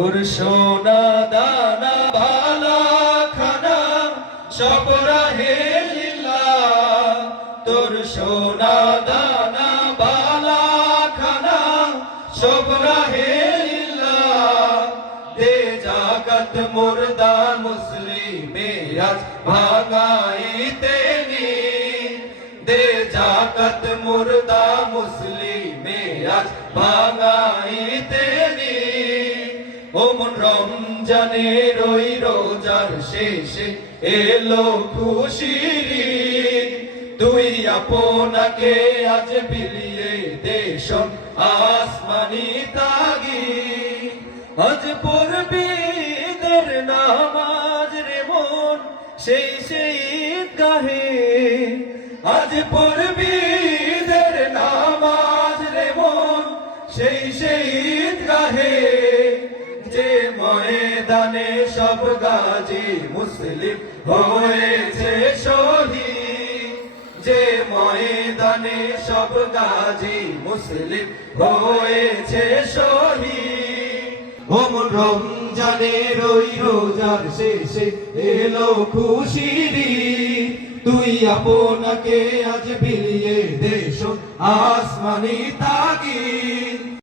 তোর সোনা দানা বালা খানা সব রাহে লিল্লাহ। তোর সোনা দানা বালা খানা সব রাহে লিল্লাহ। দে জাকাত মুর্দা মুসলিমে আজ ভাঙাইতে নি। দে জাকাত মুর্দা মুসলিমে আজ ভাঙাইতে নি। ওমন রমজানের ওই রোজার শেষে এলো খুশির ঈদ। তুই আপনাকে আজ বিলিয়ে দেশন আসমানি তাগিদ। আজ পড়বি ঈদের নামাজ রে মন সেই ঈদগাহে। আজ পড়বি ঈদের নামাজ রে মন সেই ঈদগাহে। যে ময়দানে সব গাজী মুসলিম হয়েছে শহীদ। যে ময়দানে সব গাজী মুসলিম হয়েছে শহীদ। ওমন রমজানের ওই রোজার শেষে এলো খুশির ঈদ। তুই আপনাকে আজ বিলিয়ে দেশ আসমানি তাগিদ।